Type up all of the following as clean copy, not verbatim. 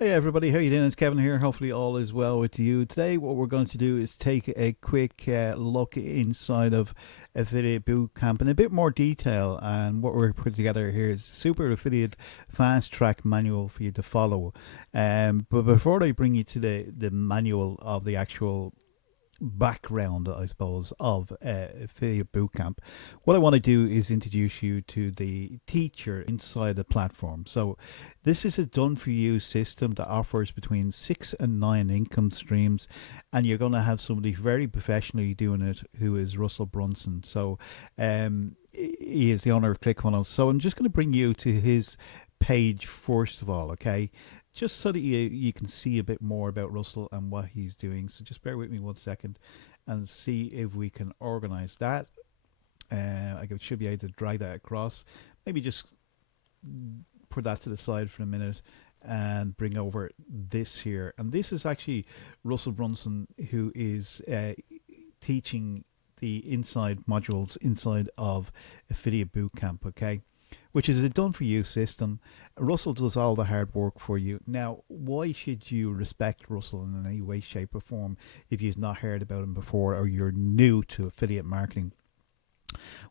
Hi everybody, how you doing? It's Kevin here. Hopefully all is well with you. Today what we're going to do is take a quick look inside of Affiliate Bootcamp in a bit more detail, and what we're putting together here is super affiliate fast track manual for you to follow. But before I bring you to the manual of the actual background, I suppose, of Affiliate Bootcamp, what I want to do is introduce you to the teacher inside the platform. So, this is a done for you system that offers between 6 and 9 income streams, and you're going to have somebody very professionally doing it who is Russell Brunson. So, he is the owner of ClickFunnels. So, I'm just going to bring you to his page first of all, okay? Just so that you can see a bit more about Russell and what he's doing. So just bear with me 1 second and see if we can organize that. I should be able to drag that across. Maybe just put that to the side for a minute and bring over this here. And this is actually Russell Brunson, who is teaching the inside modules inside of Affiliate Bootcamp, okay? Which is a done for you system. Russell does all the hard work for you. Now, why should you respect Russell in any way, shape, or form if you've not heard about him before or you're new to affiliate marketing?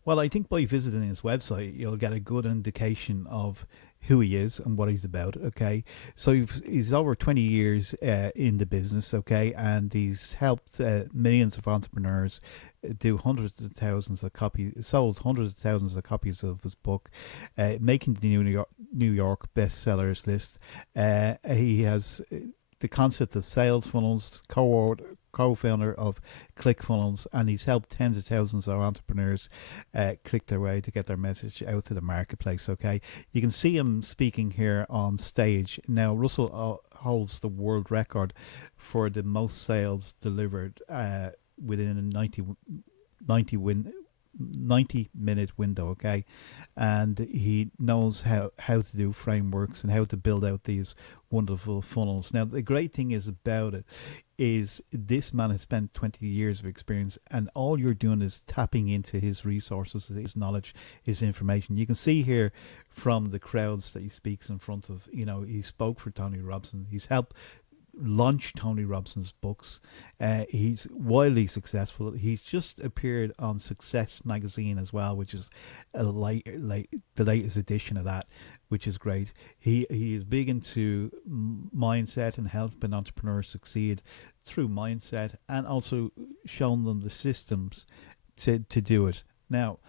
Well, I think by visiting his website, you'll get a good indication of who he is and what he's about. Okay, so he's over 20 years in the business. Okay, and he's helped millions of entrepreneurs do hundreds of thousands of copies, sold hundreds of thousands of copies of his book, making the New York bestsellers list. He has the concept of sales funnels, co-founder of ClickFunnels, and he's helped tens of thousands of entrepreneurs click their way to get their message out to the marketplace. Okay, you can see him speaking here on stage. Now, Russell holds the world record for the most sales delivered within a 90-minute window, okay? And he knows how to do frameworks and how to build out these wonderful funnels. Now, the great thing is about it is this man has spent 20 years of experience, and all you're doing is tapping into his resources, his knowledge, his information. You can see here from the crowds that he speaks in front of, he spoke for Tony Robinson. He's helped launch Tony Robinson's books. He's wildly successful. He's just appeared on Success magazine as well, which is the latest edition of that, which is great. He is big into mindset and helping entrepreneurs succeed through mindset, and also showing them the systems to do it. Now,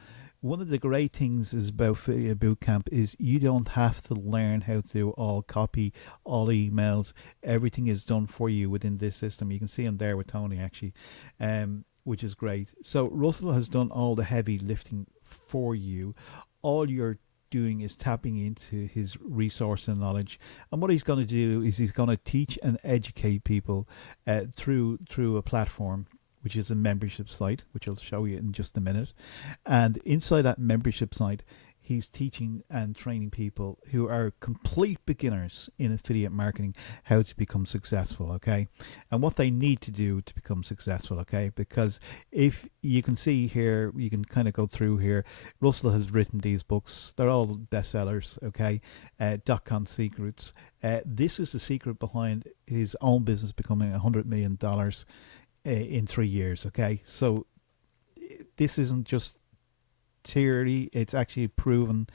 one of the great things is about Affiliate Bootcamp is you don't have to learn how to do all copy, all emails. Everything is done for you within this system. You can see him there with Tony actually, which is great. So Russell has done all the heavy lifting for you. All you're doing is tapping into his resource and knowledge, and what he's going to do is he's going to teach and educate people through a platform which is a membership site, which I'll show you in just a minute. And inside that membership site, he's teaching and training people who are complete beginners in affiliate marketing how to become successful, okay? And what they need to do to become successful, okay? Because if you can see here, you can kind of go through here, Russell has written these books. They're all bestsellers, okay? .comSecrets. This is the secret behind his own business becoming $100 million in 3 years, okay? So this isn't just theory, it's actually proven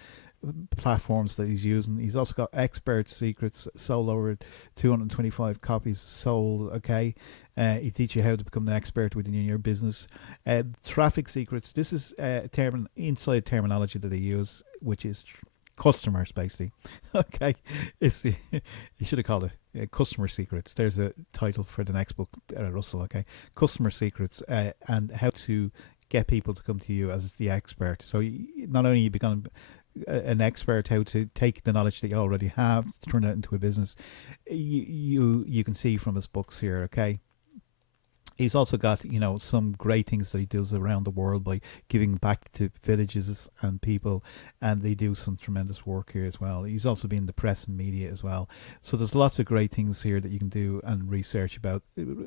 platforms that he's using. He's also got expert secrets, sold over 225 copies sold, okay? He teaches you how to become an expert within your business. Traffic secrets, this is inside terminology that they use, which is customers basically. Okay, it's the you should have called it customer secrets. There's a title for the next book, Russell. Okay, customer secrets, and how to get people to come to you as the expert. So not only you become an expert, how to take the knowledge that you already have to turn that into a business. You can see from his books here. Okay. He's also got some great things that he does around the world by giving back to villages and people, and they do some tremendous work here as well. He's also been in the press and media as well, so there's lots of great things here that you can do and research about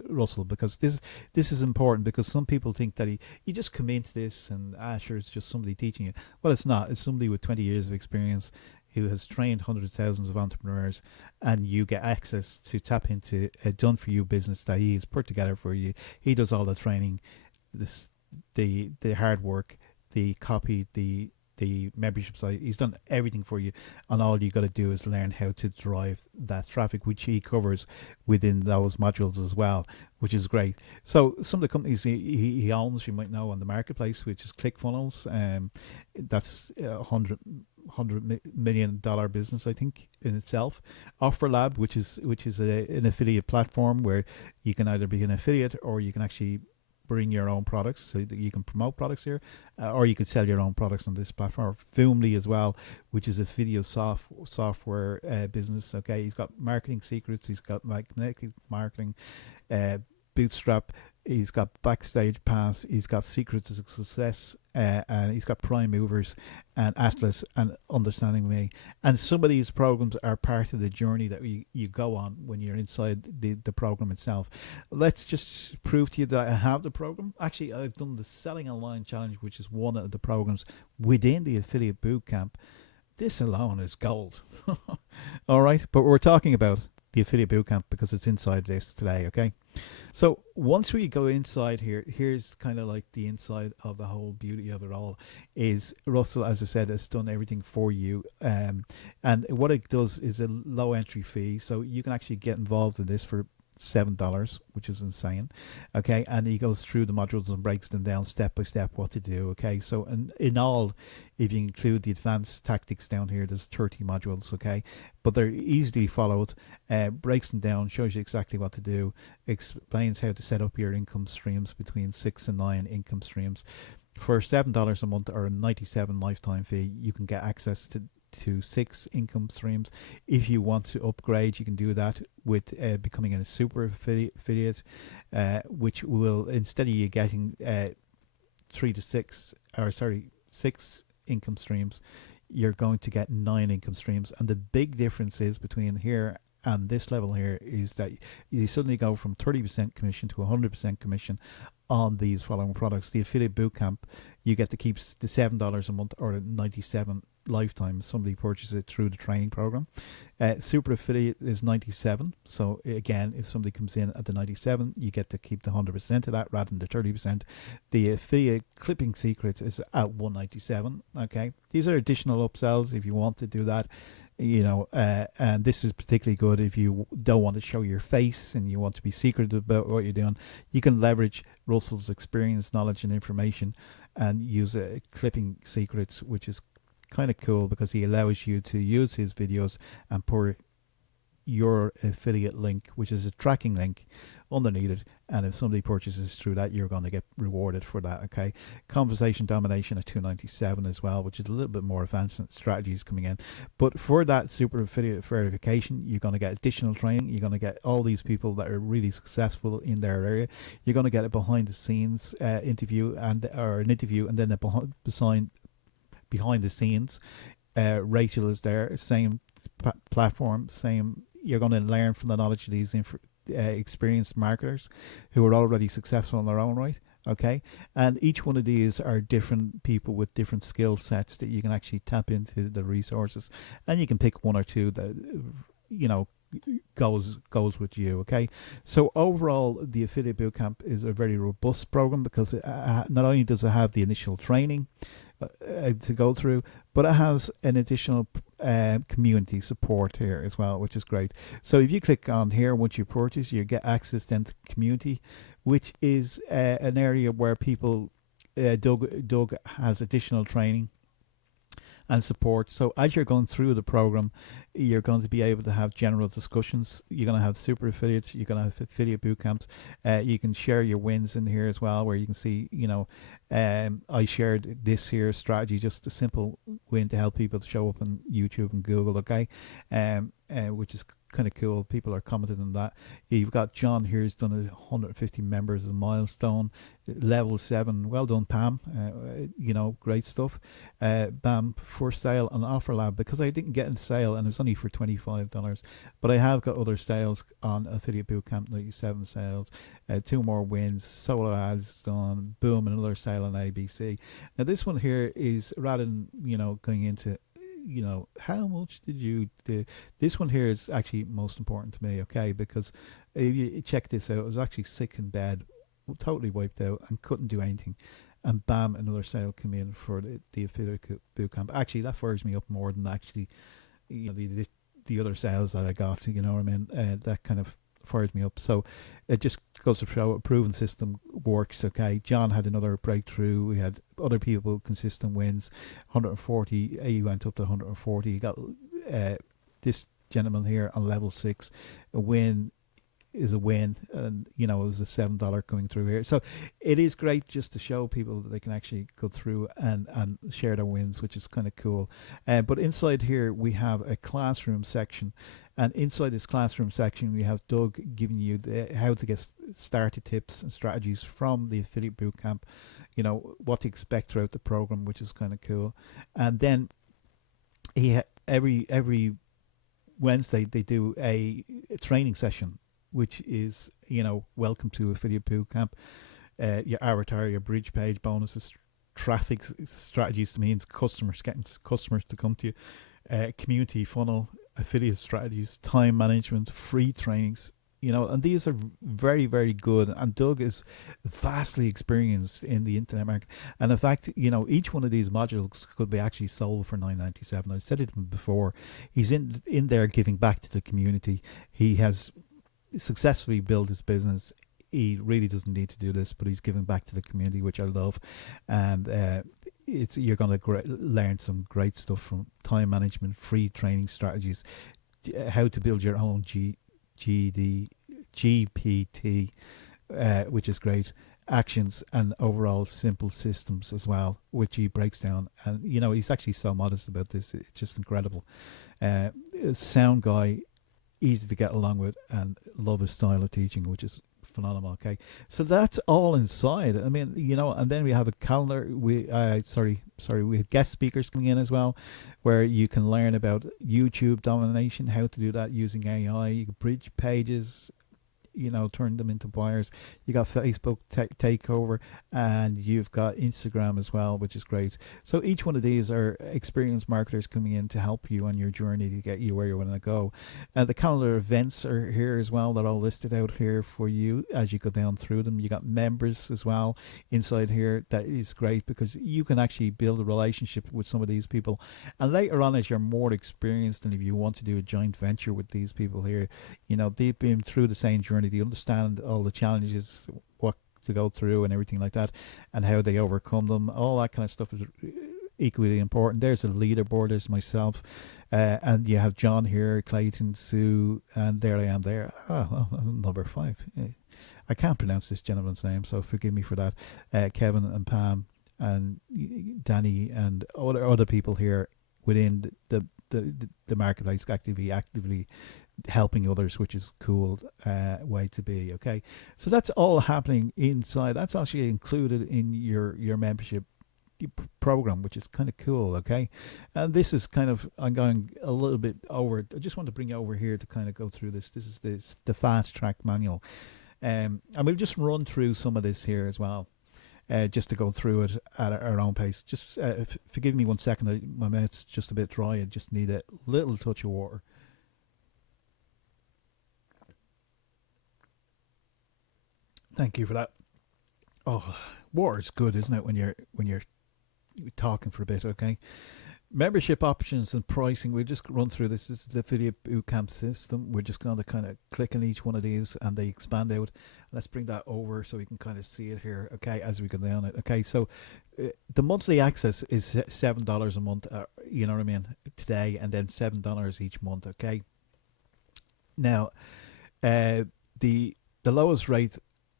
Russell, because this is important, because some people think that you just come into this and sure, it's just somebody teaching you. Well, it's not. It's somebody with 20 years of experience who has trained hundreds of thousands of entrepreneurs, and you get access to tap into a done for you business that he has put together for you. He does all the training, this the hard work, the copy, the membership site. He's done everything for you, and all you got to do is learn how to drive that traffic, which he covers within those modules as well, which is great. So some of the companies he owns, you might know on the marketplace, which is ClickFunnels. That's $100 million business, I think, in itself. OfferLab, which is an affiliate platform where you can either be an affiliate or you can actually bring your own products, so that you can promote products here, or you could sell your own products on this platform. Fumi as well, which is a video software business. Okay, he's got marketing secrets, he's got magnetic marketing, Bootstrap, he's got Backstage Pass, he's got Secrets of Success, and he's got Prime Movers and Atlas and Understanding Me. And some of these programs are part of the journey that you go on when you're inside the program itself. Let's just prove to you that I have the program. Actually, I've done the Selling Online Challenge, which is one of the programs within the Affiliate Bootcamp. This alone is gold. All right, but we're talking about the Affiliate Bootcamp because it's inside this today, okay? So once we go inside here, here's kind of like the inside of the whole beauty of it all. Is Russell, as I said, has done everything for you, and what it does is a low entry fee, so you can actually get involved in this for $7, which is insane. Okay, and he goes through the modules and breaks them down step by step what to do. Okay, so in all, if you include the advanced tactics down here, there's 30 modules. Okay, but they're easily followed. Breaks them down, shows you exactly what to do, explains how to set up your income streams between 6 and 9 income streams. For $7 a month or a $97 lifetime fee, you can get access to 6 income streams. If you want to upgrade, you can do that with becoming a super affiliate, which will, instead of you getting 6 income streams, you're going to get 9 income streams. And the big difference is between here and this level here is that you suddenly go from 30% commission to 100% commission on these following products. The Affiliate Bootcamp, you get to keep the $7 a month or $97 lifetime. Somebody purchases it through the training program. Super Affiliate is $97. So again, if somebody comes in at the $97, you get to keep the 100% of that rather than the 30%. The Affiliate Clipping Secrets is at $197. Okay, these are additional upsells if you want to do that. You know, and this is particularly good if you don't want to show your face and you want to be secretive about what you're doing. You can leverage Russell's experience, knowledge, and information, and use Clipping Secrets, which is kind of cool because he allows you to use his videos and pour your affiliate link, which is a tracking link, underneath it, and if somebody purchases through that, you're going to get rewarded for that. Okay, Conversation Domination at $297 as well, which is a little bit more advanced strategies coming in. But for that super affiliate verification, you're going to get additional training. You're going to get all these people that are really successful in their area. You're going to get a behind the scenes interview and then a behind the scenes. Rachel is there, same platform, same. You're going to learn from the knowledge of these experienced marketers who are already successful in their own right. Okay, and each one of these are different people with different skill sets that you can actually tap into the resources, and you can pick one or two that goes with you. Okay, so overall, the Affiliate Bootcamp is a very robust program because it, not only does it have the initial training to go through, but it has an additional community support here as well, which is great. So if you click on here, once you purchase, you get access then to community, which is an area where people, Doug has additional training and support. So as you're going through the program, you're going to be able to have general discussions. You're going to have super affiliates. You're going to have affiliate boot camps. You can share your wins in here as well, where you can see, I shared this here strategy, just a simple win to help people to show up on YouTube and Google. Okay, which is kind of cool. People are commenting on that. You've got John here who's done 150 members as a milestone, level 7. Well done, Pam. Great stuff. Bam, for sale on OfferLab, because I didn't get into sale and it was only for $25, but I have got other sales on Affiliate Bootcamp, 97 sales, 2 more wins, solo ads done, boom, another sale on ABC. Now this one here is, rather than going into how much did you do? This one here is actually most important to me, okay? Because if you check this out, I was actually sick in bed, totally wiped out, and couldn't do anything. And bam, another sale came in for the affiliate boot camp. Actually, that fires me up more than actually, the other sales that I got. You know what I mean? That kind of fires me up. So it just goes to show a proven system works. Okay, John had another breakthrough. We had other people consistent wins. 140. He went up to 140. He got this gentleman here on level 6. A win is a win, and it was a $7 coming through here. So it is great just to show people that they can actually go through and share their wins, which is kind of cool. But inside here we have a classroom section, and inside this classroom section we have Doug giving you how to get started tips and strategies from the affiliate bootcamp, what to expect throughout the program, which is kind of cool. And then every Wednesday they do a training session, which is, welcome to affiliate bootcamp. Your avatar, your bridge page bonuses, traffic strategies, means getting customers to come to you, community funnel, affiliate strategies, time management, free trainings, and these are very, very good. And Doug is vastly experienced in the internet market. And in fact, each one of these modules could be actually sold for $9.97. I said it before. He's in there giving back to the community. He has successfully built his business. He really doesn't need to do this, but he's giving back to the community, which I love. And you're going to learn some great stuff from time management, free training strategies, how to build your own GPT, which is great, actions, and overall simple systems as well, which he breaks down. And he's actually so modest about this. It's just incredible. Sound guy, easy to get along with, and love his style of teaching, which is phenomenal. Okay, so that's all inside. I mean, and then we have a calendar. We have guest speakers coming in as well, where you can learn about YouTube domination, how to do that using AI. You can bridge pages, turn them into buyers. You got Facebook takeover, and you've got Instagram as well, which is great. So each one of these are experienced marketers coming in to help you on your journey to get you where you want to go. The calendar events are here as well. They're all listed out here for you as you go down through them. You got members as well inside here. That is great because you can actually build a relationship with some of these people, and later on, as you're more experienced, and if you want to do a joint venture with these people here, they've been through the same journey. They understand all the challenges, what to go through and everything like that, and how they overcome them. All that kind of stuff is equally important. There's a leaderboard. There's myself, and you have John here, Clayton, Sue, and there I am there. Number 5. I can't pronounce this gentleman's name, so forgive me for that. Kevin and Pam and Danny and other people here within the marketplace, actively helping others, which is cool way to be. Okay, so that's all happening inside. That's actually included in your membership program, which is kind of cool. Okay, and this is kind of, I'm going a little bit over. I just want to bring you over here to kind of go through this. This is the fast track manual, and we'll just run through some of this here as well. Just to go through it at our own pace. Just forgive me 1 second. My mouth's just a bit dry. I just need a little touch of water. Thank you for that. Oh, water's good, isn't it, when you're talking for a bit? Okay. Membership options and pricing. We'll just run through this. This is the affiliate bootcamp system. We're just going to kind of click on each one of these, and they expand out. Let's bring that over so we can kind of see it here. Okay, as we go down it. Okay, so the monthly access is $7 a month. You know what I mean? Today, and then $7 each month. Okay. Now, the lowest rate,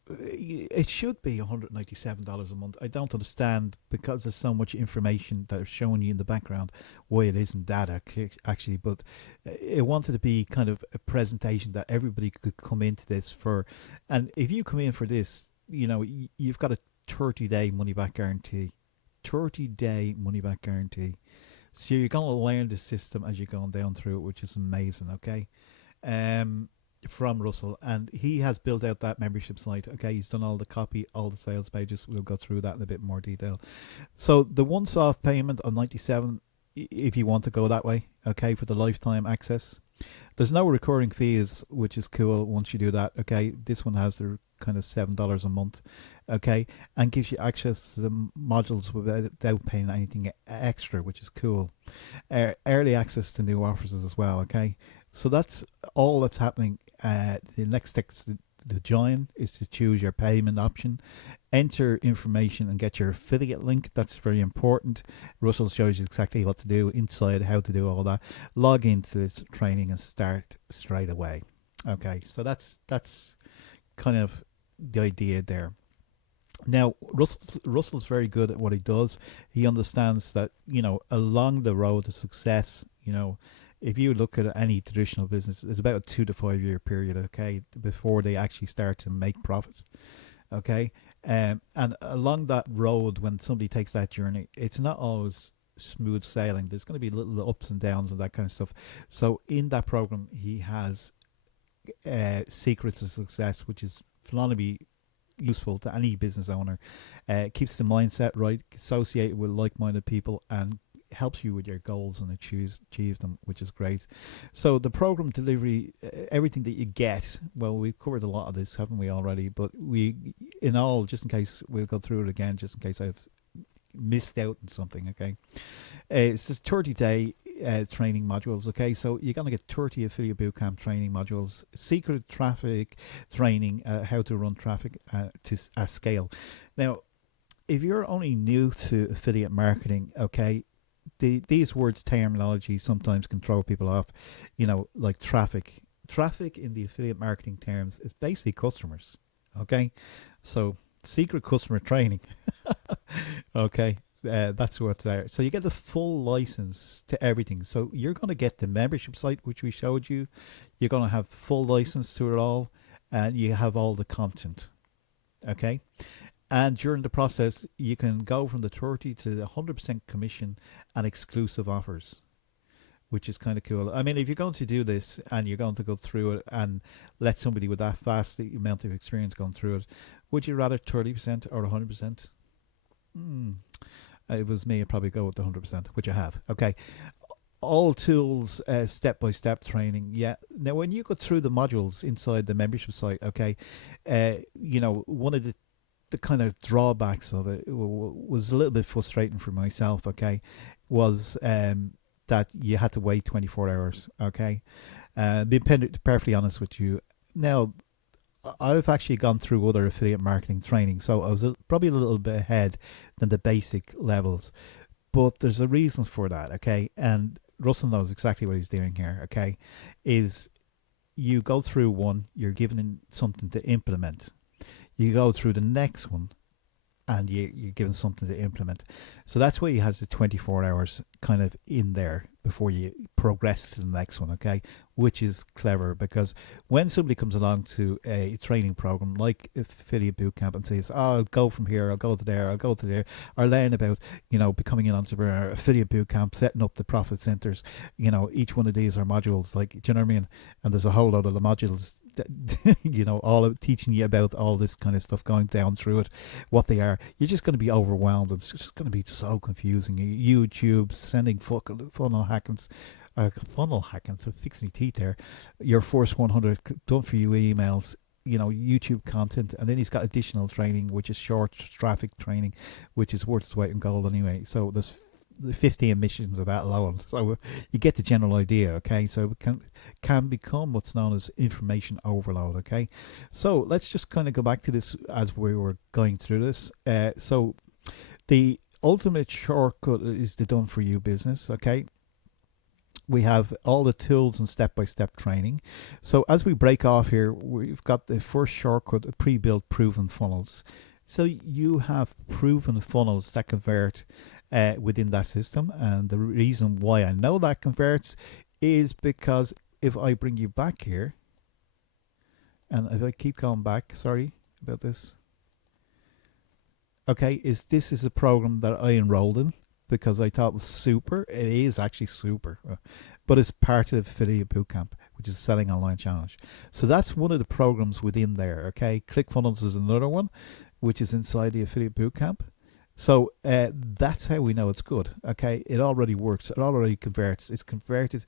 it should be $197 a month. I don't understand, because there's so much information that is showing you in the background, why it isn't that actually. But it wanted to be kind of a presentation that everybody could come into this for. And if you come in for this, you've got a 30-day money back guarantee. 30-day money back guarantee. So you're going to learn the system as you're going down through it, which is amazing. Okay. From Russell, and he has built out that membership site. Okay, he's done all the copy, all the sales pages. We'll go through that in a bit more detail. So the once-off payment of $97 if you want to go that way, okay, for the lifetime access. There's no recurring fees, which is cool once you do that. Okay, this one has the kind of $7 a month, okay, and gives you access to the modules without paying anything extra, which is cool. Early access to new offers as well. Okay, so that's all that's happening. The next step to join is to choose your payment option, enter information, and get your affiliate link. That's very important. Russell shows you exactly what to do inside, how to do all that. Log into this training and start straight away. Okay, so that's kind of the idea there. Now, Russell's very good at what he does. He understands that, along the road to success, if you look at any traditional business, it's about a 2 to 5 year period, okay, before they actually start to make profit, okay. And along that road, when somebody takes that journey, it's not always smooth sailing. There's going to be little ups and downs and that kind of stuff. So in that program, he has secrets of success, which is phenomenally useful to any business owner. Keeps the mindset right, associated with like-minded people, and helps you with your goals and achieve them, which is great. So the program delivery, everything that you get, well, we've covered a lot of this, haven't we already? But in all, just in case, we'll go through it again, just in case I've missed out on something, okay? It's a 30-day training modules, okay? So you're going to get 30 affiliate bootcamp training modules, secret traffic training, how to run traffic to a scale. Now, if you're only new to affiliate marketing, okay, these words, terminology, sometimes can throw people off, like traffic. Traffic in the affiliate marketing terms is basically customers, okay? So secret customer training, okay? That's what's there. So you get the full license to everything. So you're going to get the membership site, which we showed you. You're going to have full license to it all, and you have all the content, okay? And during the process, you can go from the 30 to the 100% commission and exclusive offers, which is kind of cool. I mean, if you're going to do this and you're going to go through it and let somebody with that vast amount of experience going through it, would you rather 30% or 100%? It was me, I'd probably go with the 100%, which I have. Okay. All tools, step-by-step training. Yeah. Now, when you go through the modules inside the membership site, okay, one of the kind of drawbacks of it was a little bit frustrating for myself, okay, was that you had to wait 24 hours, okay. Being perfectly honest with you, now I've actually gone through other affiliate marketing training, so I was probably a little bit ahead than the basic levels, but there's a reason for that, okay, and Russell knows exactly what he's doing here, okay, is you go through one, you're given something to implement. You go through the next one, and you're given something to implement. So that's why he has the 24 hours kind of in there before you progress to the next one, okay? Which is clever, because when somebody comes along to a training program like Affiliate Bootcamp and says, oh, I'll go from here, I'll go to there, I'll go to there, or learn about, becoming an entrepreneur, Affiliate Bootcamp, setting up the profit centers, each one of these are modules, like, do you know what I mean? And there's a whole lot of the modules all teaching you about all this kind of stuff, going down through it, what they are. You're just going to be overwhelmed. It's just going to be so confusing. YouTube, sending funnel hacking, so fix me teeth there. Your first 100 done for you emails, YouTube content, and then he's got additional training, which is short traffic training, which is worth its weight in gold anyway. So there's 50 emissions of that alone. So you get the general idea, okay? So it can become what's known as information overload, okay? So let's just kind of go back to this as we were going through this. So the ultimate shortcut is the done for you business, okay? We have all the tools and step-by-step training. So as we break off here, we've got the first shortcut, pre-built proven funnels. So you have proven funnels that convert within that system, and the reason why I know that converts is because if I bring you back here, and if I keep going back, sorry about this, okay, this is a program that I enrolled in because I thought it was super. It is actually super, but it's part of Affiliate Bootcamp, which is Selling Online Challenge. So that's one of the programs within there, okay? ClickFunnels is another one, which is inside the Affiliate Bootcamp. So that's how we know it's good. Okay, it already works. It already converts. It's converted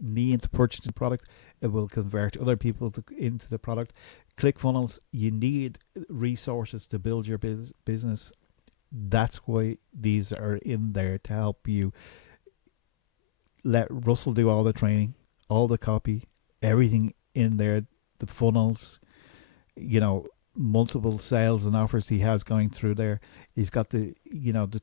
me into purchasing the product. It will convert other people into the product. ClickFunnels. You need resources to build your business. That's why these are in there to help you. Let Russell do all the training, all the copy, everything in there. The funnels, you know, multiple sales and offers he has going through there. He's got the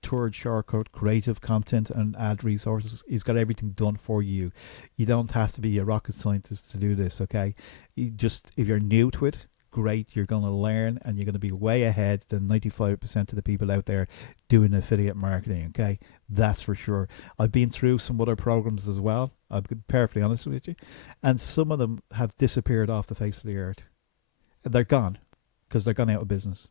third shortcut, creative content and ad resources. He's got everything done for you. You don't have to be a rocket scientist to do this, okay? You just, if you're new to it, great, you're going to learn and you're going to be way ahead than 95% of the people out there doing affiliate marketing, okay? That's for sure. I've been through some other programs as well. I'll be perfectly honest with you. And some of them have disappeared off the face of the earth. They're gone because they're gone out of business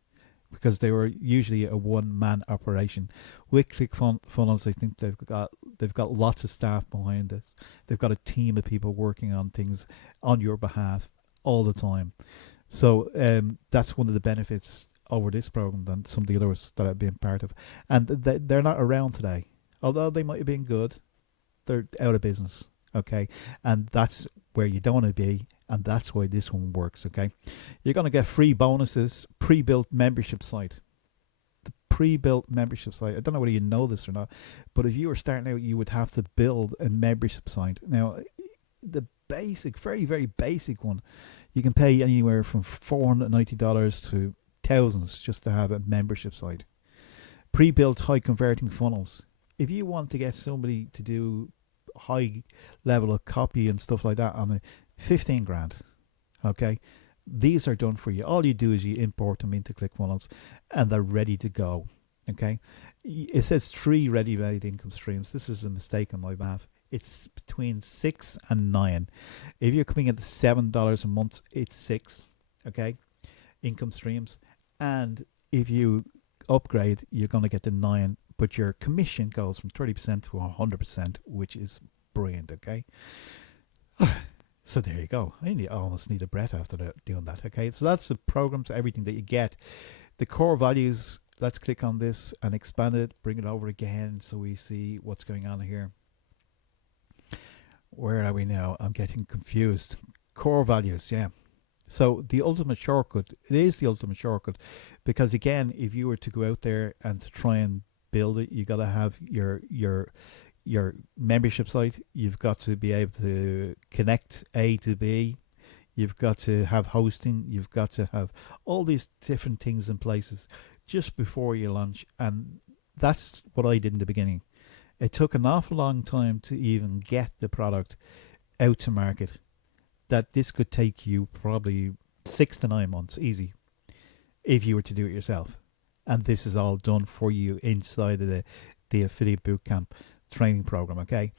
because they were usually a one-man operation. With ClickFunnels, I think they've got lots of staff behind it. They've got a team of people working on things on your behalf all the time. So that's one of the benefits over this program than some of the others that I've been part of. And they're not around today. Although they might have been good, they're out of business. Okay, and that's where you don't want to be, and that's why this one works. Okay, you're going to get free bonuses, pre-built membership site. The pre-built membership site. I don't know whether you know this or not, but if you were starting out, you would have to build a membership site. Now, the basic, very very basic one, you can pay anywhere from $490 to thousands just to have a membership site. Pre-built high converting funnels. If you want to get somebody to do high level of copy and stuff like that on a 15 grand, okay, these are done for you. All you do is you import them into ClickFunnels and they're ready to go. Okay, it says 3 ready-made income streams. This is a mistake on my behalf. It's between 6 and 9. If you're coming at the $7 a month, it's 6, okay, income streams. And if you upgrade, you're going to get the 9, but your commission goes from 30% to 100%, which is brilliant, okay? So there you go. I almost need a breath after doing that, okay? So that's the programs, everything that you get. The core values, let's click on this and expand it, bring it over again so we see what's going on here. Where are we now? I'm getting confused. Core values, yeah. So the ultimate shortcut, it is the ultimate shortcut, because again, if you were to go out there and to try and build it, you got to have your membership site. You've got to be able to connect A to B. You've got to have hosting. You've got to have all these different things in places just before you launch. And that's what I did in the beginning. It took an awful long time to even get the product out to market. That this could take you probably 6 to 9 months easy if you were to do it yourself. And this is all done for you inside of the affiliate bootcamp training program, okay?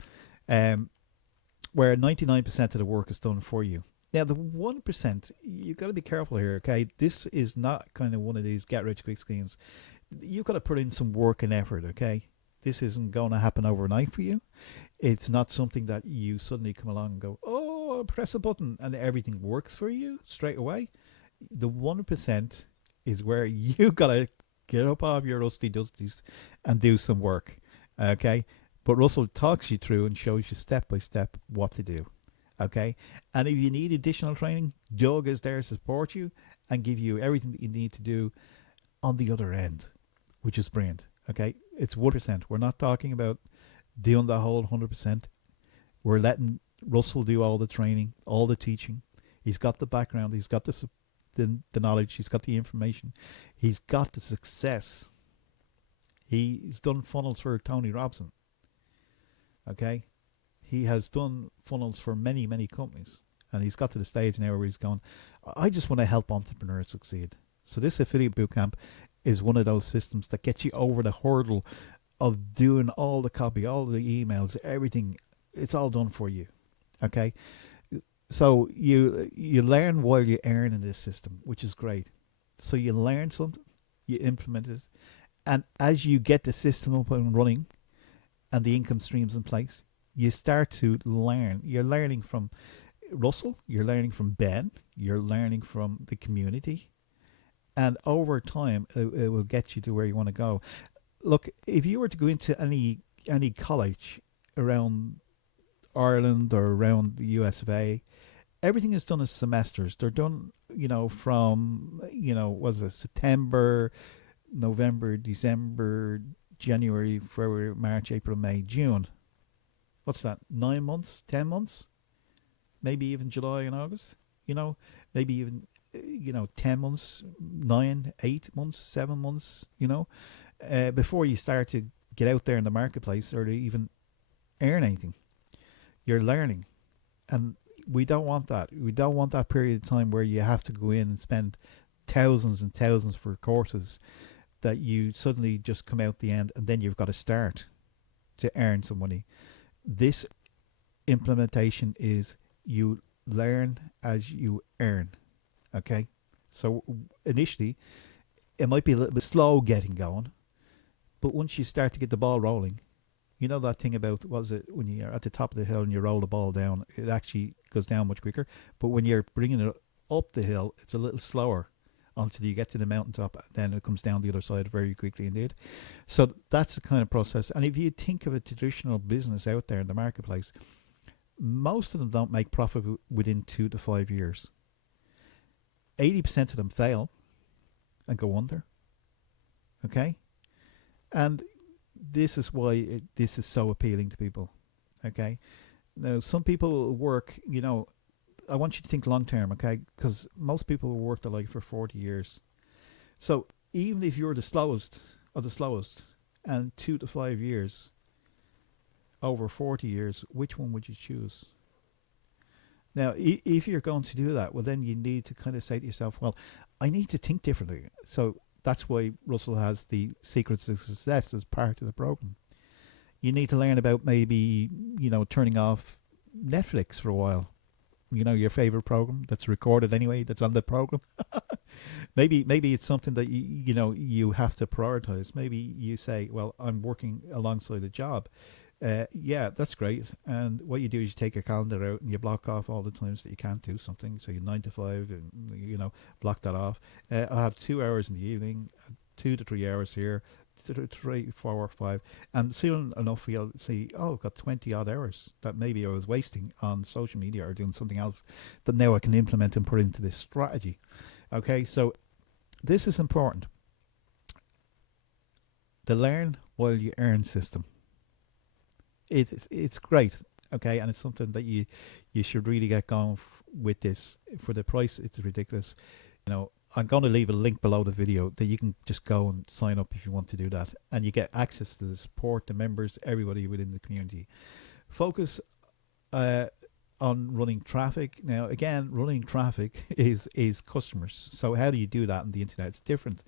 Where 99% of the work is done for you. Now, the 1%, you've got to be careful here, okay? This is not kind of one of these get-rich-quick schemes. You've got to put in some work and effort, okay? This isn't going to happen overnight for you. It's not something that you suddenly come along and go, oh, press a button and everything works for you straight away. The 1% is where you got to get up off your rusty dusties and do some work, okay? But Russell talks you through and shows you step by step what to do, okay? And if you need additional training, Doug is there to support you and give you everything that you need to do on the other end, which is brilliant, okay? It's 1%. We're not talking about doing the whole 100%. We're letting Russell do all the training, all the teaching. He's got the background. He's got the knowledge. He's got the information. He's got the success. He's done funnels for Tony Robson. Okay? He has done funnels for many, many companies. And he's got to the stage now where he's going, I just want to help entrepreneurs succeed. So this affiliate bootcamp is one of those systems that gets you over the hurdle of doing all the copy, all the emails, everything. It's all done for you. Okay? So you learn while you earn in this system, which is great. So you learn something, you implement it, and as you get the system up and running and the income streams in place, you start to learn. You're learning from Russell, you're learning from Ben, you're learning from the community, and over time it will get you to where you want to go. look, if you were to go into any college around Ireland or around the US of A, everything is done as semesters. They're done, from was it September, November, December, January, February, March, April, May, June. What's that? 9 months, 10 months, maybe even July and August. You know, maybe even 10 months, 9, 8 months, 7 months. Before you start to get out there in the marketplace or to even earn anything. You're learning, and we don't want that. We don't want that period of time where you have to go in and spend thousands and thousands for courses that you suddenly just come out the end and then you've got to start to earn some money. This implementation is you learn as you earn. Okay? So initially, it might be a little bit slow getting going, but once you start to get the ball rolling, you know that thing about, was it when you're at the top of the hill and you roll the ball down, it actually goes down much quicker. But when you're bringing it up the hill, it's a little slower until you get to the mountaintop. Then it comes down the other side very quickly indeed. So that's the kind of process. And if you think of a traditional business out there in the marketplace, most of them don't make profit within 2 to 5 years. 80% of them fail and go under. Okay? And this is why this is so appealing to people. Okay? Now, some people work, I want you to think long term, okay? Because most people will work their life for 40 years. So even if you're the slowest of the slowest, and 2 to 5 years, over 40 years, which one would you choose? Now, if you're going to do that, well, then you need to kind of say to yourself, well, I need to think differently. So that's why Russell has the Secrets of Success as part of the program. You need to learn about maybe, turning off Netflix for a while. Your favorite program that's recorded anyway, that's on the program. maybe it's something that you have to prioritize. Maybe you say, well, I'm working alongside a job. Yeah, that's great. And what you do is you take your calendar out and you block off all the times that you can't do something. So you're 9 to 5, and block that off. I have 2 hours in the evening, 2 to 3 hours here, 3, 4, 5, and soon enough you'll see, oh, I've got 20 odd hours that maybe I was wasting on social media or doing something else that now I can implement and put into this strategy. Okay, so this is important. The learn while you earn system. It's great, okay, and it's something that you should really get going with this. For the price, it's ridiculous. I'm going to leave a link below the video that you can just go and sign up if you want to do that, and you get access to the support, the members, everybody within the community. Focus on running traffic. Now, again, running traffic is customers. So how do you do that on the internet? It's different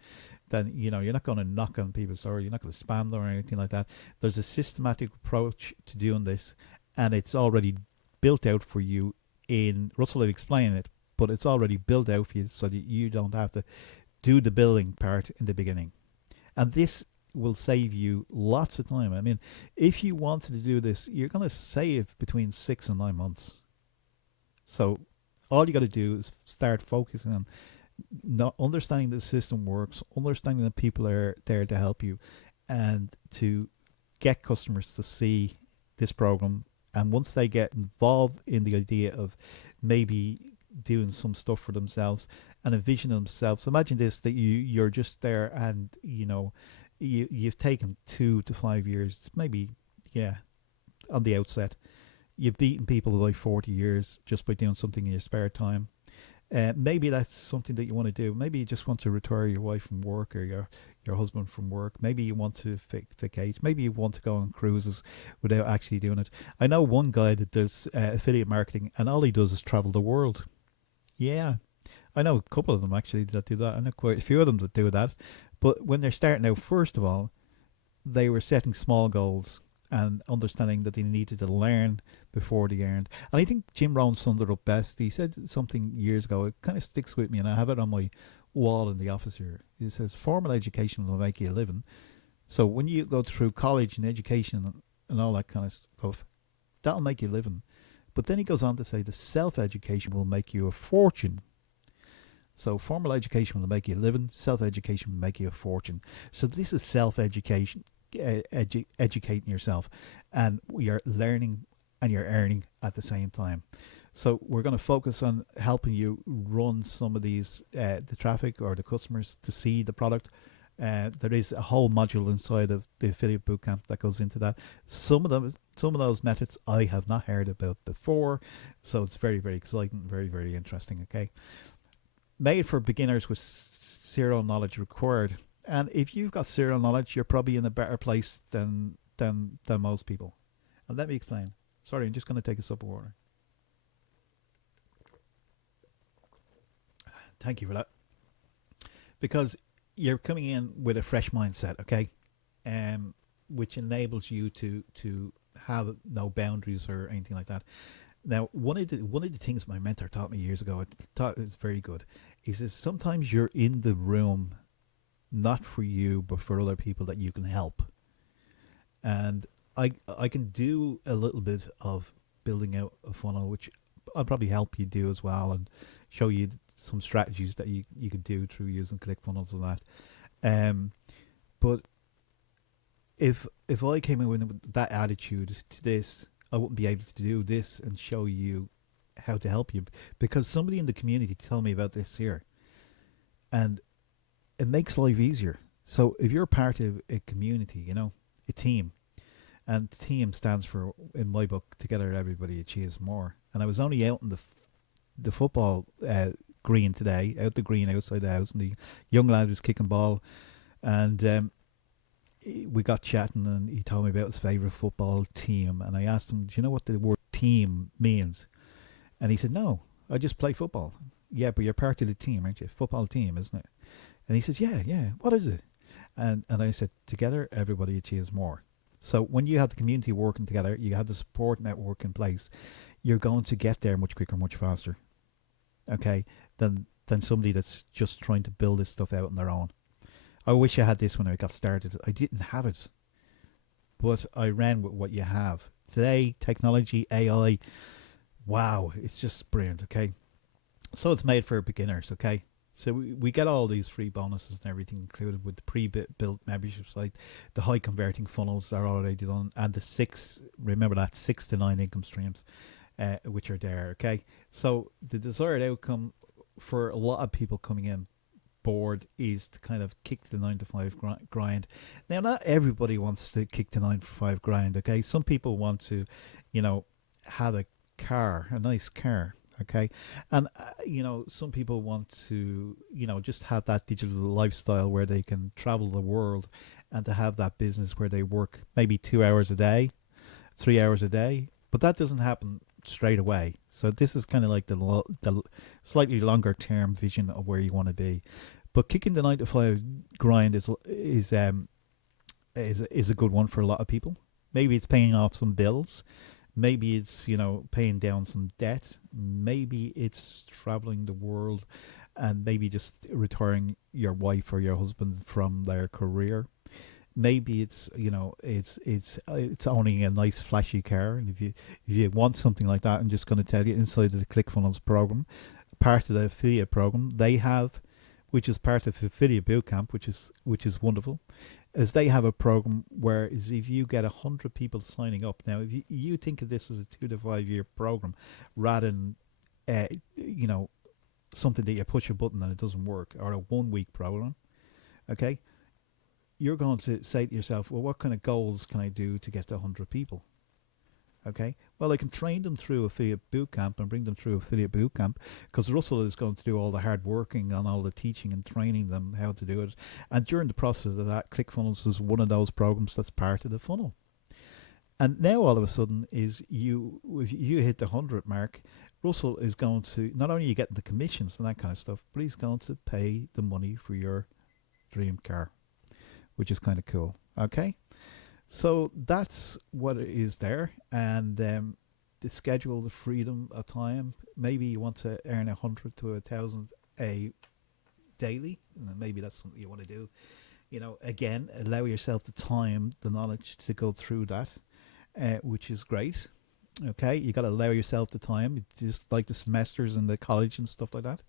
than, you're not going to knock on people's door, you're not going to spam them or anything like that. There's a systematic approach to doing this, and it's already built out for you in, Russell will explain it, but it's already built out for you so that you don't have to do the building part in the beginning. And this will save you lots of time. I mean, if you wanted to do this, you're going to save between 6 and 9 months. So all you got to do is start focusing on not understanding the system works, understanding that people are there to help you, and to get customers to see this program. And once they get involved in the idea of maybe doing some stuff for themselves and envision themselves, imagine this, that you're just there, and you've taken 2 to 5 years, maybe, on the outset. You've beaten people by 40 years just by doing something in your spare time. Maybe that's something that you want to do. Maybe you just want to retire your wife from work, or your husband from work. Maybe you want to vacate. Maybe you want to go on cruises without actually doing it. I know one guy that does affiliate marketing, and all he does is travel the world. Yeah, I know a couple of them actually that do that. I know quite a few of them that do that. But when they're starting out, first of all, they were setting small goals and understanding that they needed to learn before they earned. And I think Jim Rohn summed it up best. He said something years ago, it kind of sticks with me, and I have it on my wall in the office here. He says, formal education will make you a living. So when you go through college and education and all that kind of stuff, that'll make you a living. But then he goes on to say the self-education will make you a fortune. So formal education will make you a living, self-education will make you a fortune. So this is self-education, educating yourself, and you're learning and you're earning at the same time. So we're going to focus on helping you run some of these, the traffic or the customers to see the product. There is a whole module inside of the affiliate bootcamp that goes into that. Some of those methods I have not heard about before, so it's very, very exciting, very, very interesting. Okay, made for beginners with serial knowledge required. And if you've got serial knowledge, you're probably in a better place than most people. And let me explain. Sorry, I'm just going to take a sip of water. Thank you for that. Because you're coming in with a fresh mindset, okay, which enables you to have no boundaries or anything like that. Now, one of the things my mentor taught me years ago, I thought it was very good, is that sometimes you're in the room not for you but for other people that you can help. And I can do a little bit of building out a funnel, which I'll probably help you do as well, and show you some strategies that you could do through using ClickFunnels and that. But if I came in with that attitude to this, I wouldn't be able to do this and show you how to help you, because somebody in the community told me about this here, and it makes life easier. So if you're part of a community, a team, and team stands for, in my book, together everybody achieves more. And I was only out in the football green today, out the green outside the house, and the young lad was kicking ball, and we got chatting, and he told me about his favourite football team, and I asked him, do you know what the word team means? And he said, no, I just play football. Yeah, but you're part of the team, aren't you? Football team, isn't it? And he says, yeah, what is it? And I said, together everybody achieves more. So when you have the community working together, you have the support network in place, you're going to get there much quicker, much faster, okay, than somebody that's just trying to build this stuff out on their own. I wish I had this when I got started. I didn't have it, but I ran with what you have. Today, technology, AI, wow, it's just brilliant, okay? So it's made for beginners, okay? So we get all these free bonuses and everything included with the pre-built membership site, the high converting funnels are already done, and the remember that 6 to 9 income streams, which are there, okay? So the desired outcome for a lot of people coming in board is to kind of kick the 9 to 5 grind. Now, not everybody wants to kick the 9 to 5 grind, okay? Some people want to, have a nice car, okay? And, some people want to, just have that digital lifestyle where they can travel the world, and to have that business where they work maybe 2 hours a day, 3 hours a day. But that doesn't happen straight away. So this is kind of like the slightly longer term vision of where you want to be. But kicking the 9 to 5 grind is a good one for a lot of people. Maybe it's paying off some bills. Maybe it's, paying down some debt. Maybe it's traveling the world, and maybe just retiring your wife or your husband from their career. Maybe it's, it's owning a nice flashy car. And if you want something like that, I'm just going to tell you, inside of the ClickFunnels program, part of the affiliate program they have, which is part of affiliate bootcamp, which is wonderful, is they have a program where is if you get 100 people signing up. Now, if you think of this as a 2 to 5 year program, rather than something that you push a button and it doesn't work, or a 1 week program, okay, you're going to say to yourself, well, what kind of goals can I do to get to 100 people? Okay, well, I can train them through affiliate bootcamp and bring them through affiliate bootcamp, because Russell is going to do all the hard working and all the teaching and training them how to do it. And during the process of that, ClickFunnels is one of those programs that's part of the funnel. And now all of a sudden if you hit the 100 mark, Russell is going to, not only you get the commissions and that kind of stuff, but he's going to pay the money for your dream car, which is kind of cool. Okay, so that's what it is there. And the schedule, the freedom of time, maybe you want to earn 100 to 1,000 a daily, and then maybe that's something you want to do. Again, allow yourself the time, the knowledge to go through that, which is great. Okay, you got to allow yourself the time, just like the semesters in the college and stuff like that.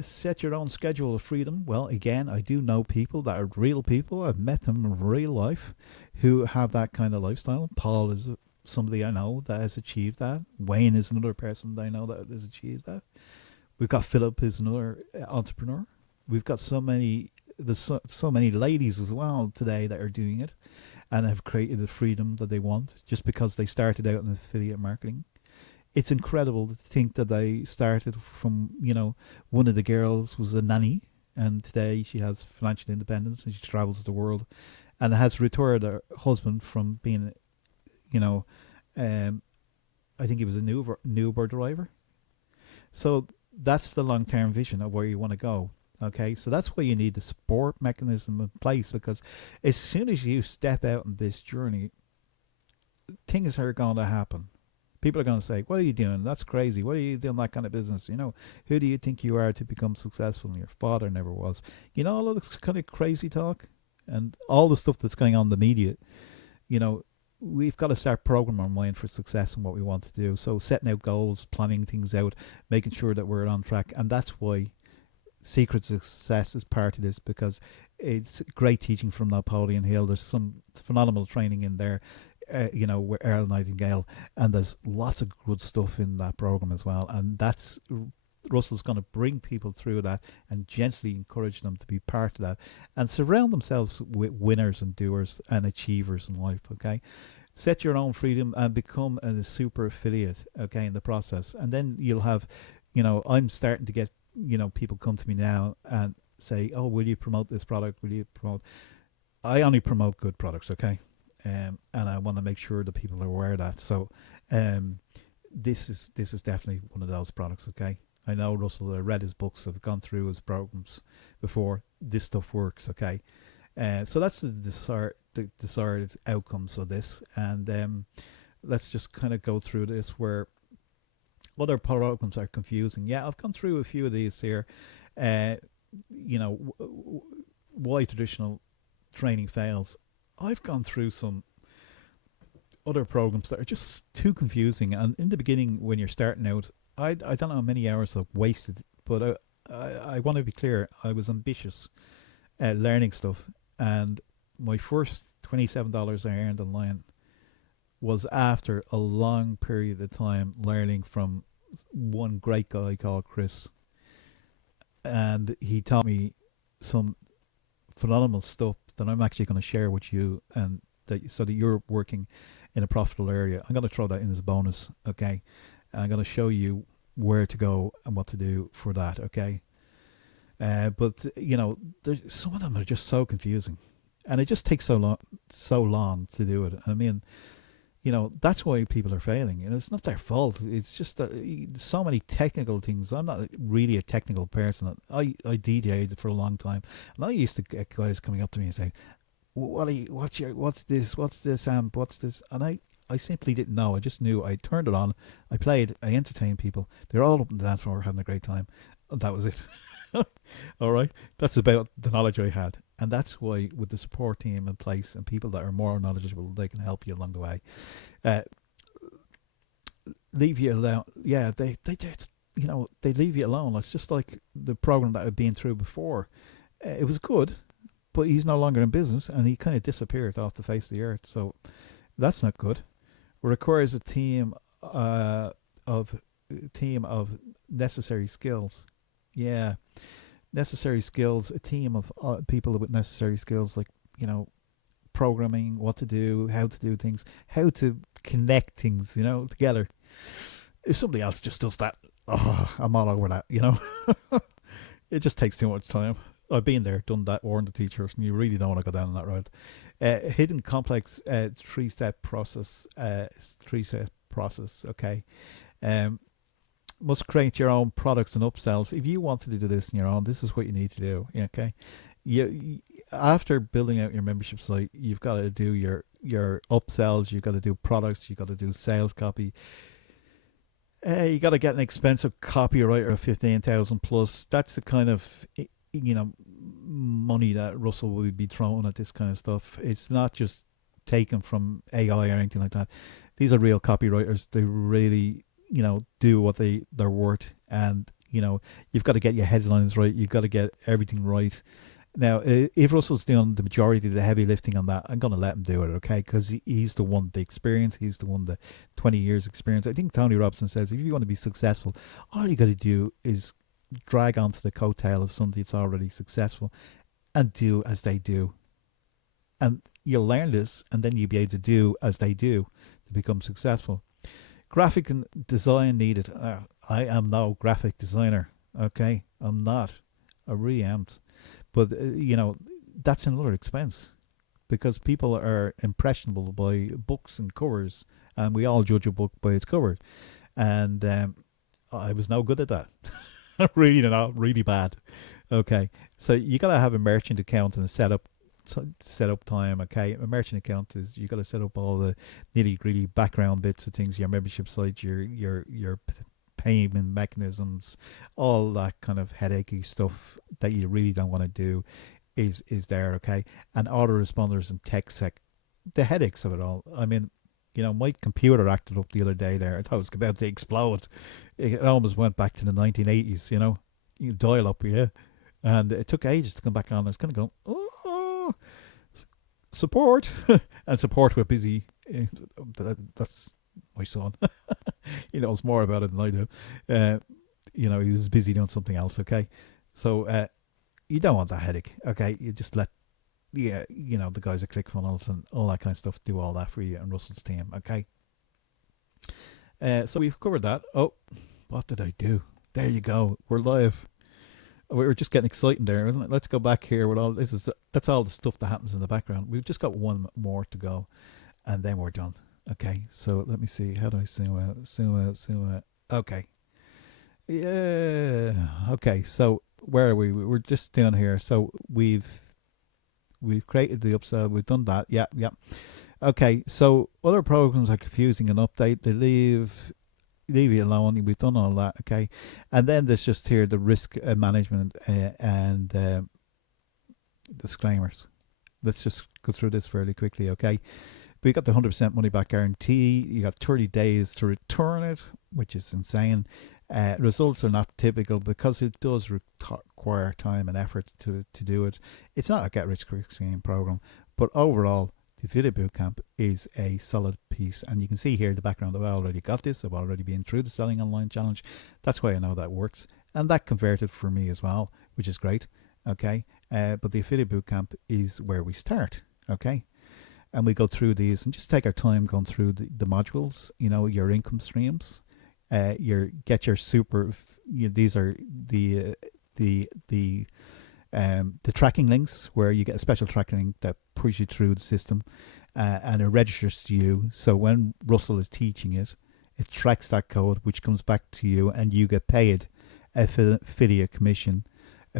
Set your own schedule of freedom. Well, again, I do know people that are real people. I've met them in real life who have that kind of lifestyle. Paul is somebody I know that has achieved that. Wayne is another person that I know that has achieved that. We've got Philip, who's another entrepreneur. We've got there's so many ladies as well today that are doing it and have created the freedom that they want just because they started out in affiliate marketing. It's incredible to think that they started from, one of the girls was a nanny, and today she has financial independence and she travels the world and has retired her husband from being, you know, um, I think he was a Uber driver. So that's the long term vision of where you want to go. Okay, so that's why you need the support mechanism in place, because as soon as you step out on this journey, things are going to happen. People are going to say, "What are you doing? That's crazy. What are you doing that kind of business? Who do you think you are to become successful? And your father never was." All of this kind of crazy talk and all the stuff that's going on in the media. You know, we've got to start programming our mind for success and what we want to do. So setting out goals, planning things out, making sure that we're on track, and that's why Secret Success is part of this, because it's great teaching from Napoleon Hill. There's some phenomenal training in there, with Earl Nightingale, and there's lots of good stuff in that program as well. And that's Russell's going to bring people through that and gently encourage them to be part of that and surround themselves with winners and doers and achievers in life. Okay, set your own freedom and become a super affiliate. Okay, in the process, and then you'll have, I'm starting to get people come to me now and say, "Oh, will you promote this product? Will you promote?" I only promote good products. Okay. And I want to make sure that people are aware of that. So, this is definitely one of those products. Okay, I know Russell. I read his books. I've gone through his programs before. This stuff works. Okay, so that's the desired outcomes of this. And let's just kind of go through this where other programs are confusing. Yeah, I've gone through a few of these here. Uh, why traditional training fails. I've gone through some other programs that are just too confusing. And in the beginning, when you're starting out, I don't know how many hours I've wasted, but I want to be clear. I was ambitious at learning stuff. And my first $27 I earned online was after a long period of time learning from one great guy called Chris. And he taught me some phenomenal stuff that I'm actually going to share with you, and so that you're working in a profitable area. I'm going to throw that in as a bonus. Okay, and I'm going to show you where to go and what to do for that. Okay, but some of them are just so confusing, and it just takes so long to do it. I mean, that's why people are failing. It's not their fault. It's just that so many technical things. I'm not really a technical person. I DJ'd for a long time, and I used to get guys coming up to me and saying, what's this amp, what's this? And I simply didn't know. I just knew. I turned it on, I played, I entertained people. They're all up on the dance floor having a great time. And that was it. All right, that's about the knowledge I had, and that's why with the support team in place and people that are more knowledgeable, they can help you along the way. Uh, Leave you alone. Yeah, they just they leave you alone. It's just like the program that I've been through before. It was good, but he's no longer in business, and he kind of disappeared off the face of the earth. So that's not good. It requires a team of necessary skills. Yeah, necessary skills. A team of people with necessary skills, like programming, what to do, how to do things, how to connect things, together. If somebody else just does that, I'm all over that. It just takes too much time. I've been there, done that, warned the teachers, and you really don't want to go down that road. Hidden complex three-step process. Okay. Must create your own products and upsells. If you wanted to do this on your own, this is what you need to do. Okay. After building out your membership site, you've got to do your upsells. You've got to do products. You've got to do sales copy. You got to get an expensive copywriter of 15,000 plus. That's the kind of money that Russell will be throwing at this kind of stuff. It's not just taken from AI or anything like that. These are real copywriters. They really do what they're worth, and you've got to get your headlines right. You've got to get everything right. Now, if Russell's doing the majority of the heavy lifting on that, I'm going to let him do it, okay? Because he's the one with the experience. He's the one the 20 years experience. I think Tony Robson says if you want to be successful, all you got to do is drag onto the coattail of somebody that's already successful and do as they do. And you'll learn this, and then you'll be able to do as they do to become successful. Graphic and design needed. I am no graphic designer, okay? I'm not. I really am. But, that's another expense because people are impressionable by books and covers, and we all judge a book by its cover. And I was no good at that. Really not, really bad. Okay, so you got to have a merchant account and a setup time. Okay, a merchant account is you got to set up all the nitty gritty background bits of things, your membership site, your payment mechanisms, all that kind of headachy stuff that you really don't want to do is there. Okay, and autoresponders and tech sec, the headaches of it all. I mean, my computer acted up the other day there. I thought it was about to explode. It almost went back to the 1980s, you dial up, yeah. And it took ages to come back on. I was kind of going, oh, support. And support were busy. That's my son. He knows more about it than I do. He was busy doing something else, okay? So you don't want that headache, okay? You just let the guys at ClickFunnels and all that kind of stuff do all that for you and Russell's team, okay? So we've covered that. Oh, what did I do? There you go. We're live. We were just getting exciting there, isn't it? Let's go back here with all this. That's all the stuff that happens in the background. We've just got one more to go, and then we're done. Okay, so let me see. How do I zoom out? Okay. Yeah. Okay, so where are we? We're just down here. So we've created the upsell. We've done that. Yeah. Okay, so other programs are confusing and update. They leave you alone. We've done all that. Okay, and then there's just here the risk management and disclaimers. Let's just go through this fairly quickly. Okay, we got the 100% money back guarantee. You got 30 days to return it, which is insane. Results are not typical because it does require time and effort to do it. It's not a get rich quick scheme program, but overall, the Affiliate Bootcamp is a solid piece. And you can see here the background. I've already got this. I've already been through the Selling Online Challenge. That's why I know that works. And that converted for me as well, which is great. Okay. But the Affiliate Bootcamp is where we start. Okay. And we go through these and just take our time going through the modules, your income streams. Get your super. These are the tracking links where you get a special tracking link that pushes you through the system and it registers to you. So when Russell is teaching it, it tracks that code, which comes back to you, and you get paid affiliate commission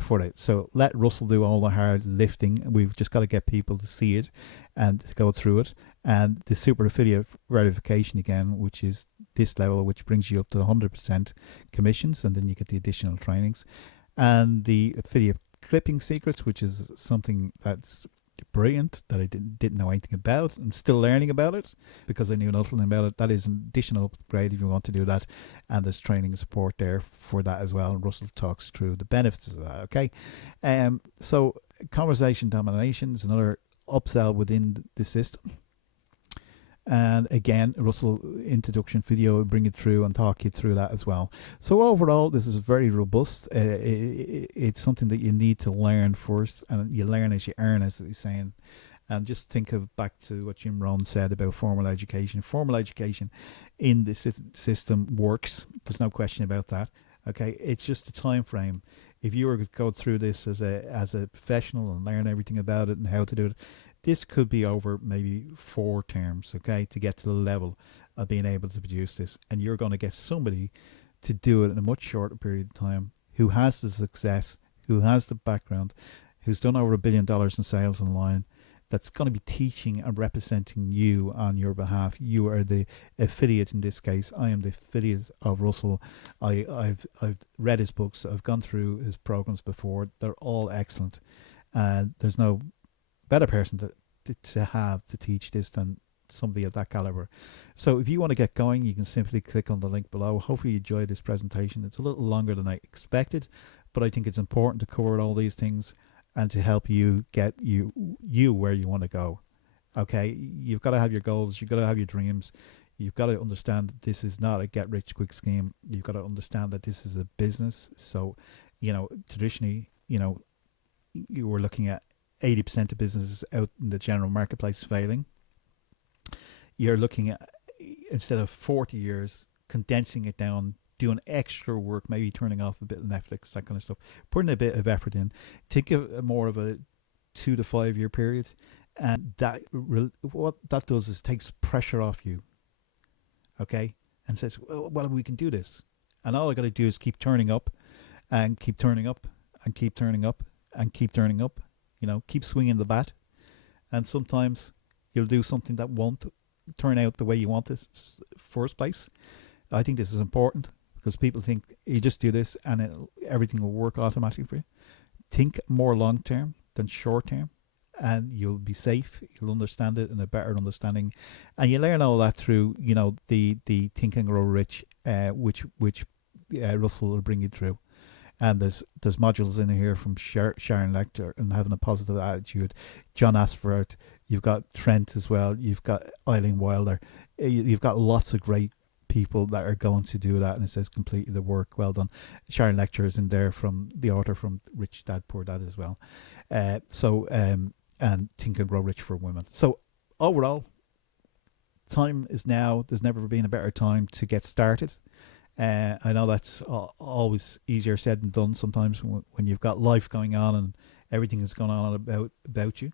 for it. So let Russell do all the hard lifting. We've just got to get people to see it and to go through it. And the super affiliate verification again, which is this level, which brings you up to 100% commissions, and then you get the additional trainings. And the affiliate clipping secrets, which is something that's brilliant that I didn't know anything about. I'm still learning about it because I knew nothing about it. That is an additional upgrade if you want to do that, and there's training and support there for that as well. And Russell talks through the benefits of that. Okay, so conversation domination is another upsell within the system. And again, Russell introduction video will bring it through and talk you through that as well. So overall, this is very robust. It's something that you need to learn first, and you learn as you earn, as he's saying. And just think of back to what Jim Rohn said about formal education. Formal education in the system works. There's no question about that. Okay, it's just a time frame. If you were to go through this as a professional and learn everything about it and how to do it, this could be over maybe 4 terms, okay, to get to the level of being able to produce this. And you're going to get somebody to do it in a much shorter period of time who has the success, who has the background, who's done over $1 billion in sales online, that's going to be teaching and representing you on your behalf. You are the affiliate in this case. I am the affiliate of Russell. I've read his books. I've gone through his programs before. They're all excellent. And there's no better person to have to teach this than somebody of that caliber. So if you want to get going, you can simply click on the link below. Hopefully you enjoyed this presentation. It's a little longer than I expected, but I think it's important to cover all these things and to help you get you where you want to go. Okay, you've got to have your goals, you've got to have your dreams, you've got to understand that this is not a get rich quick scheme. You've got to understand that this is a business. So, traditionally, you were looking at 80% of businesses out in the general marketplace failing. You're looking at, instead of 40 years, condensing it down, doing extra work, maybe turning off a bit of Netflix, that kind of stuff, putting a bit of effort in. Think of more of a 2 to 5 year period, and what that does is takes pressure off you, okay, and says, well, we can do this, and all I got to do is keep turning up, and keep turning up, and keep turning up, and keep turning up. Keep swinging the bat, and sometimes you'll do something that won't turn out the way you want this first place. I think this is important because people think you just do this and everything will work automatically for you. Think more long term than short term, and you'll be safe. You'll understand it in a better understanding, and you learn all that through the Think and Grow Rich, which Russell will bring you through. And there's modules in here from Sharon Lecter and having a positive attitude, John Asford, you've got Trent as well, you've got Eileen Wilder, you've got lots of great people that are going to do that, and it says completely the work, well done. Sharon Lecter is in there, from the author from Rich Dad Poor Dad as well. And Think and Grow Rich for Women. So overall, time is now. There's never been a better time to get started. I know that's always easier said than done sometimes when you've got life going on and everything is going on about you.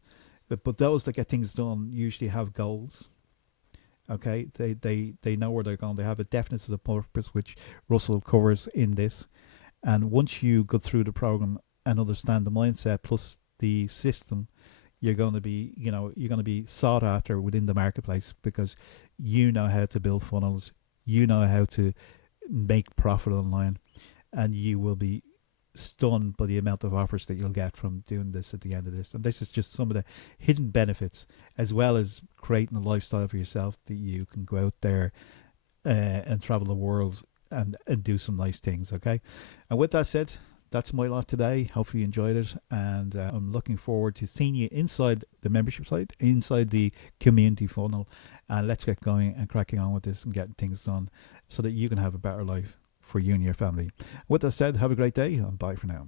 But those that get things done usually have goals. Okay, they know where they're going. They have a definite of purpose, which Russell covers in this. And once you go through the program and understand the mindset plus the system, you're going to be sought after within the marketplace, because you know how to build funnels, you know how to make profit online, and you will be stunned by the amount of offers that you'll get from doing this at the end of this. And this is just some of the hidden benefits, as well as creating a lifestyle for yourself that you can go out there and travel the world and do some nice things. Okay, and with that said, that's my lot today. Hopefully you enjoyed it, and I'm looking forward to seeing you inside the membership site, inside the community funnel, and let's get going and cracking on with this and getting things done so that you can have a better life for you and your family. With that said, have a great day, and bye for now.